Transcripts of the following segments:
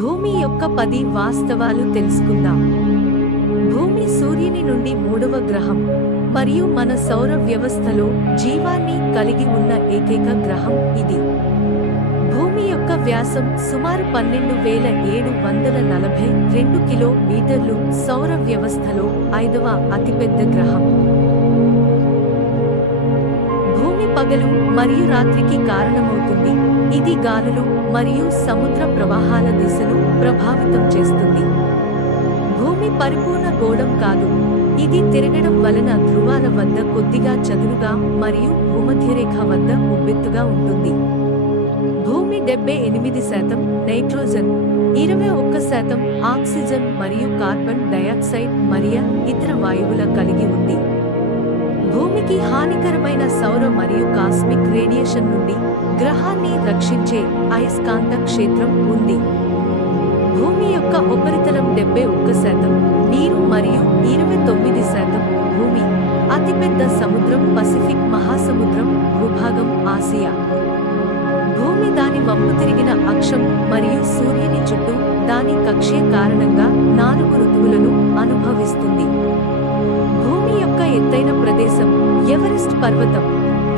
భూమి యొక్క 10 వాస్తవాలు తెలుసుకుందాం. భూమి సూర్యుని నుండి 3వ గ్రహం మరియు మన సౌర వ్యవస్థలో జీవాన్ని కలిగి ఉన్న ఏకైక గ్రహం ఇది. భూమి యొక్క వ్యాసం సుమారు 12,742 కిలోమీటర్లు. సౌర వ్యవస్థలో 5వ అతిపెద్ద గ్రహం. భూమి పగలు మరియు రాత్రికి కారణమవుతుంది. ఇది గాలులు మరియు సముద్ర ప్రవాహాల దిశను ప్రభావితం చేస్తుంది. భూమి పరిపూర్ణ గోళం కాదు, ఇది తిరగడం వలన ధ్రువాల వద్ద కొద్దిగా చదునుగా మరియు భూమధ్యరేఖ వద్ద ఉబ్బెత్తుగా ఉంటుంది. భూమి 78% నైట్రోజన్, 21% ఆక్సిజన్ మరియు కార్బన్ డయాక్సైడ్ మరియు ఇతర వాయువుల కలిగి ఉంది. భూమికి హానికరమైన సౌర మరియు కాస్మిక్ రేడియేషన్ నుండి గ్రహాన్ని రక్షించే అయస్కాంత క్షేత్రం ఉంది. భూమి యొక్క ఉపరితలం 71% నీరు మరియు 29% భూమి. అతిపెద్ద సముద్రం పసిఫిక్ మహాసముద్రం. భూభాగం ఆసియా. భూమి దాని వంపు తిరిగిన అక్షం మరియు సూర్యుని చుట్టూ దాని కక్ష్య కారణంగా 4 ఋతువులను అనుభవిస్తుంది. భూమి యొక్క ఎత్తైన ప్రదేశం ఎవరెస్ట్ పర్వతం.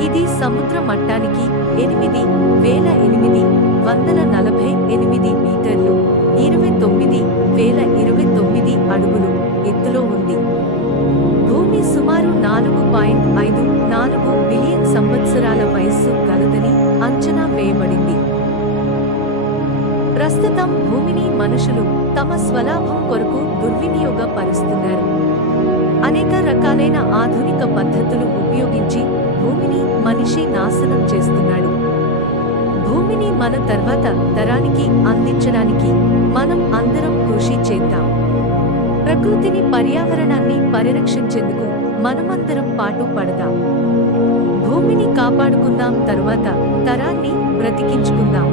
ఇది సముద్ర మట్టానికి 8,848 మీటర్లు, 29,029 అడుగులు ఎత్తులో ఉంది. భూమి సుమారు 4.54 బిలియన్ సంవత్సరాల వయస్సు గలదని అంచనా వేయబడింది. ప్రస్తుతం భూమిని మనుషులు తమ స్వలాభం కొరకు దుర్వినియోగపరుస్తున్నారు. అనేక రకాలైన ఆధునిక పద్ధతులు ఉపయోగించి భూమిని మనిషి నాశనం చేస్తున్నాడు. భూమిని మన తర్వాత తరానికి అందించడానికి మనం అందరం కృషి చేద్దాం. ప్రకృతిని, పర్యావరణాన్ని పరిరక్షించేందుకు మనమందరం పాటు పడదాం. భూమిని కాపాడుకుందాం, తరువాత తరాన్ని బ్రతికించుకుందాం.